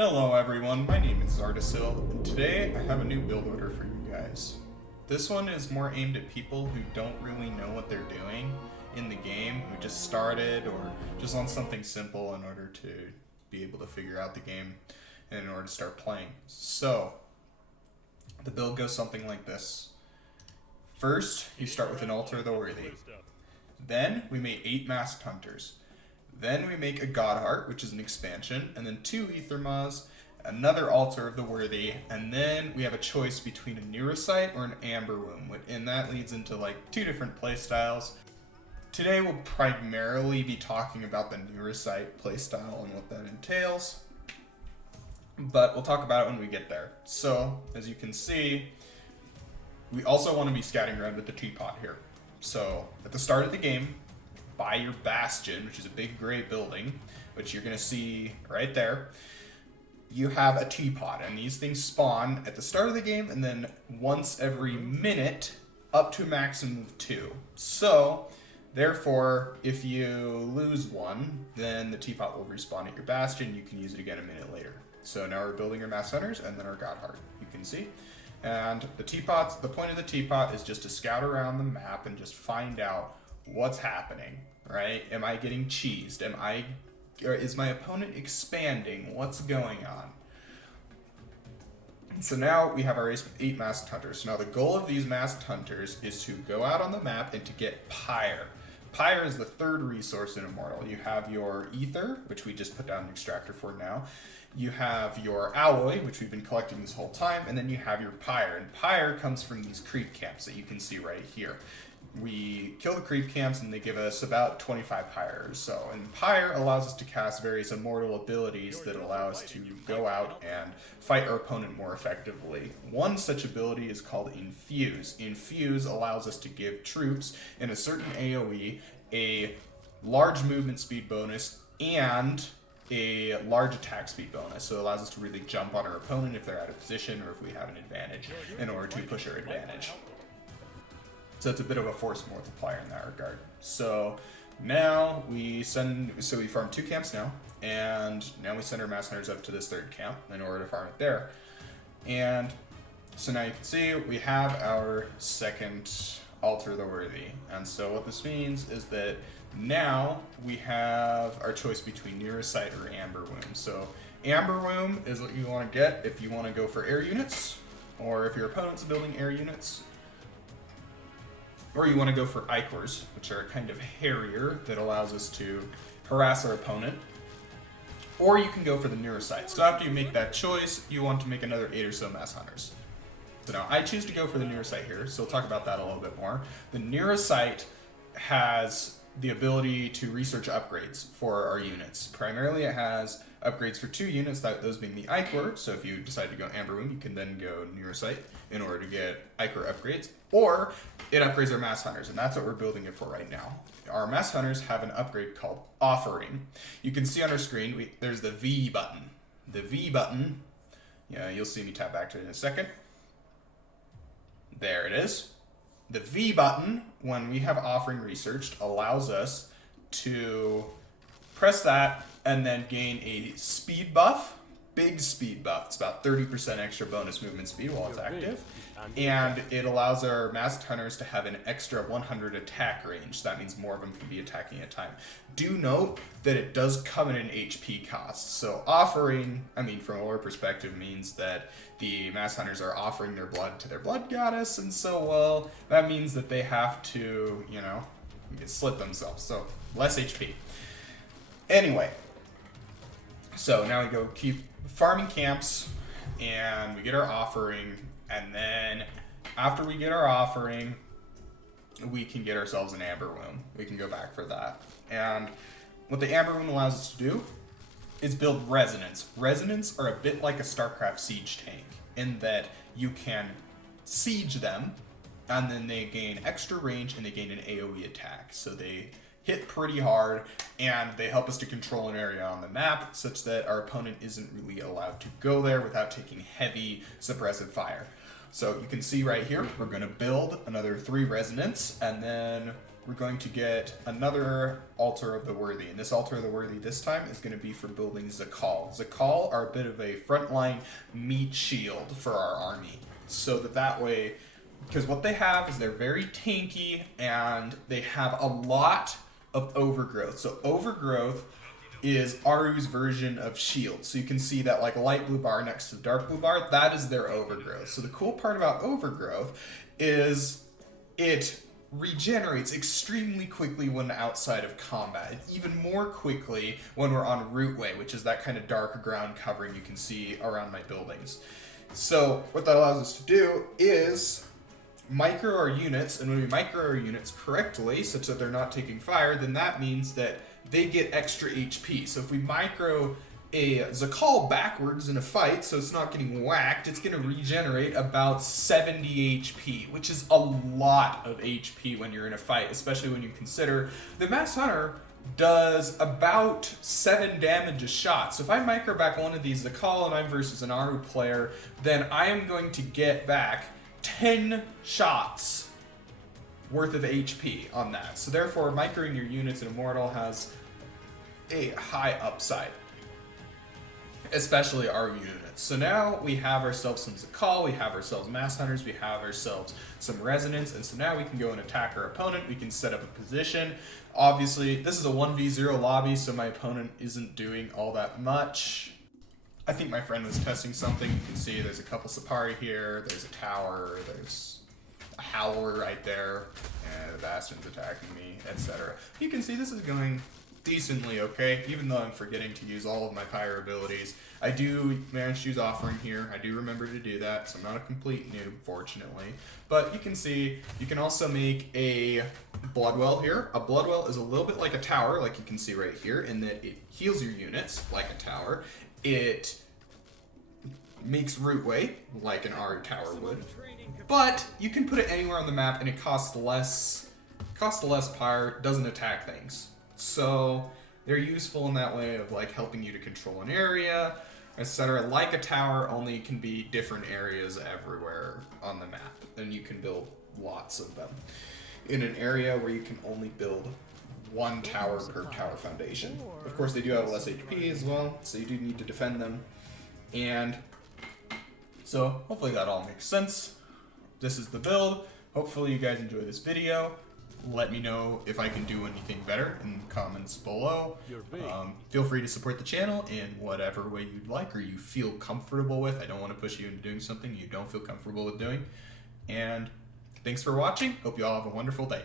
Hello everyone, my name is Zardasil, and today I have a new build order for you guys. This one is more aimed at people who don't really know what they're doing in the game, who just started or just want something simple in order to be able to figure out the game and in order to start playing. So, the build goes something like this. First, you start with an Altar of the Worthy. Then, we make 8 Masked Hunters. Then we make a God Heart, which is an expansion, and then 2 Ethermaws, another Altar of the Worthy, and then we have a choice between a Neurocyte or an Amber Womb, and that leads into like 2 different playstyles. Today we'll primarily be talking about the Neurocyte playstyle and what that entails, but we'll talk about it when we get there. So, as you can see, we also want to be scouting around with the teapot here. So, at the start of the game, by your bastion, which is a big gray building, which you're going to see right there, you have a teapot, and these things spawn at the start of the game and then once every minute up to a maximum of 2. So, therefore, if you lose one, then the teapot will respawn at your bastion. You can use it again a minute later. So now we're building our Masked Hunters and then our God Heart, you can see. And the teapots, the point of the teapot is just to scout around the map and just find out what's happening, right? Am I getting cheesed? Or is my opponent expanding? What's going on? So now we have our 8 Masked Hunters. So now the goal of these Masked Hunters is to go out on the map and to get Pyre. Pyre is the 3rd resource in Immortal. You have your Ether, which we just put down an extractor for now. You have your Alloy, which we've been collecting this whole time, and then you have your Pyre. And Pyre comes from these creep camps that you can see right here. We kill the creep camps and they give us about 25 Pyre or so. And Pyre allows us to cast various immortal abilities that allow us to go out and fight our opponent more effectively. One such ability is called Infuse. Infuse allows us to give troops in a certain AoE a large movement speed bonus and a large attack speed bonus. So it allows us to really jump on our opponent if they're out of position or if we have an advantage in order to push our advantage. So it's a bit of a force multiplier in that regard. So now we farm 2 camps now, and now we send our Masked Hunters up to this 3rd camp in order to farm it there. And so now you can see we have our 2nd Altar of the Worthy. And so what this means is that now we have our choice between Neurocyte or Amber Womb. So Amber Womb is what you want to get if you want to go for air units, or if your opponent's building air units. Or you want to go for ichors, which are a kind of harrier that allows us to harass our opponent. Or you can go for the Neurocyte. So after you make that choice, you want to make another 8 or so Masked Hunters. So now I choose to go for the Neurocyte here, so we'll talk about that a little bit more. The Neurocyte has the ability to research upgrades for our units. Primarily it has upgrades for 2 units, those being the Ichor. So if you decide to go Amber Womb, you can then go Neurocyte in order to get Ichor upgrades. Or it upgrades our Masked Hunters, and that's what we're building it for right now. Our Masked Hunters have an upgrade called Offering. You can see on our screen, there's the V button. The V button, you'll see me tap back to it in a second. There it is. The V button, when we have Offering researched, allows us to press that and then gain a speed buff, big speed buff. It's about 30% extra bonus movement speed while it's active. And it allows our Masked Hunters to have an extra 100 attack range. That means more of them can be attacking at a time. Do note that it does come at an HP cost. So Offering, from a lore perspective, means that the Masked Hunters are offering their blood to their blood goddess, and so, well, that means that they have to, slit themselves. So less HP. Anyway, so now we go keep farming camps, and we get our Offering, and then after we get our Offering, we can get ourselves an Amber Womb. We can go back for that. And what the Amber Womb allows us to do is build Resonants. Resonants are a bit like a StarCraft siege tank, in that you can siege them, and then they gain extra range and they gain an AoE attack. So they hit pretty hard, and they help us to control an area on the map such that our opponent isn't really allowed to go there without taking heavy suppressive fire. So you can see right here, we're going to build another 3 Resonants, and then we're going to get another Altar of the Worthy. And this Altar of the Worthy this time is going to be for building xacals. Xacals are a bit of a frontline meat shield for our army. So that way, because what they have is they're very tanky and they have a lot of overgrowth. So overgrowth is Aru's version of shield. So you can see that like light blue bar next to the dark blue bar, that is their overgrowth. So the cool part about overgrowth is it regenerates extremely quickly when outside of combat, and even more quickly when we're on rootway, which is that kind of dark ground covering you can see around my buildings. So what that allows us to do is micro our units, and when we micro our units correctly, such that they're not taking fire, then that means that they get extra HP. So if we micro a xacal backwards in a fight, so it's not getting whacked, it's going to regenerate about 70 HP, which is a lot of HP when you're in a fight, especially when you consider the Mass Hunter does about 7 damage a shot. So if I micro back one of these xacal and I'm versus an Aru player, then I am going to get back 10 shots worth of HP on that. So therefore, microing your units in Immortal has a high upside, especially our units. So now we have ourselves some xacal, we have ourselves Mass Hunters, we have ourselves some Resinants, and so now we can go and attack our opponent. We can set up a position. Obviously, this is a 1v0 lobby, so my opponent isn't doing all that much. I think my friend was testing something. You can see there's a couple Sipari here, there's a tower, there's a Howler right there, and the Bastion's attacking me, etc. You can see this is going decently okay, even though I'm forgetting to use all of my pyre abilities. I do manage to use Offering here. I do remember to do that, so I'm not a complete noob, fortunately. But you can see, you can also make a Bloodwell here. A Bloodwell is a little bit like a tower, like you can see right here, in that it heals your units like a tower. It makes rootway like an Aru tower would, but you can put it anywhere on the map and it costs less pyre, doesn't attack things. So they're useful in that way of like helping you to control an area, etc. Like a tower, only can be different areas everywhere on the map, and you can build lots of them. In an area where you can only build one tower per tower foundation. Of course, they do have less HP as well, so you do need to defend them. And so hopefully that all makes sense. This is the build. Hopefully you guys enjoy this video. Let me know if I can do anything better in the comments below. Feel free to support the channel in whatever way you'd like or you feel comfortable with. I don't want to push you into doing something you don't feel comfortable with doing. And thanks for watching. Hope you all have a wonderful day.